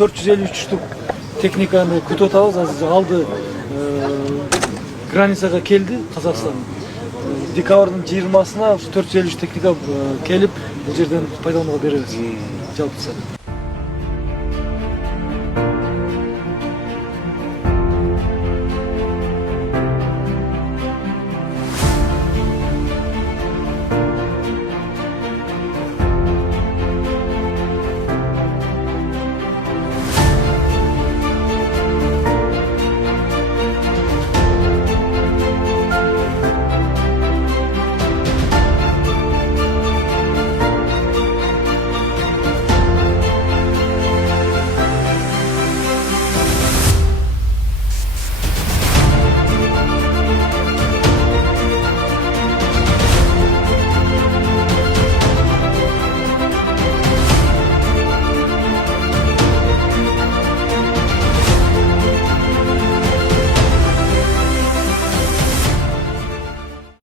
453 штук техниканы күтүп атабыз. Азыр алды границага келди Казакстан. Декабрдын 20-сына 453 техника келип, бул жерден пайдаланууга беребиз. Жалпысы.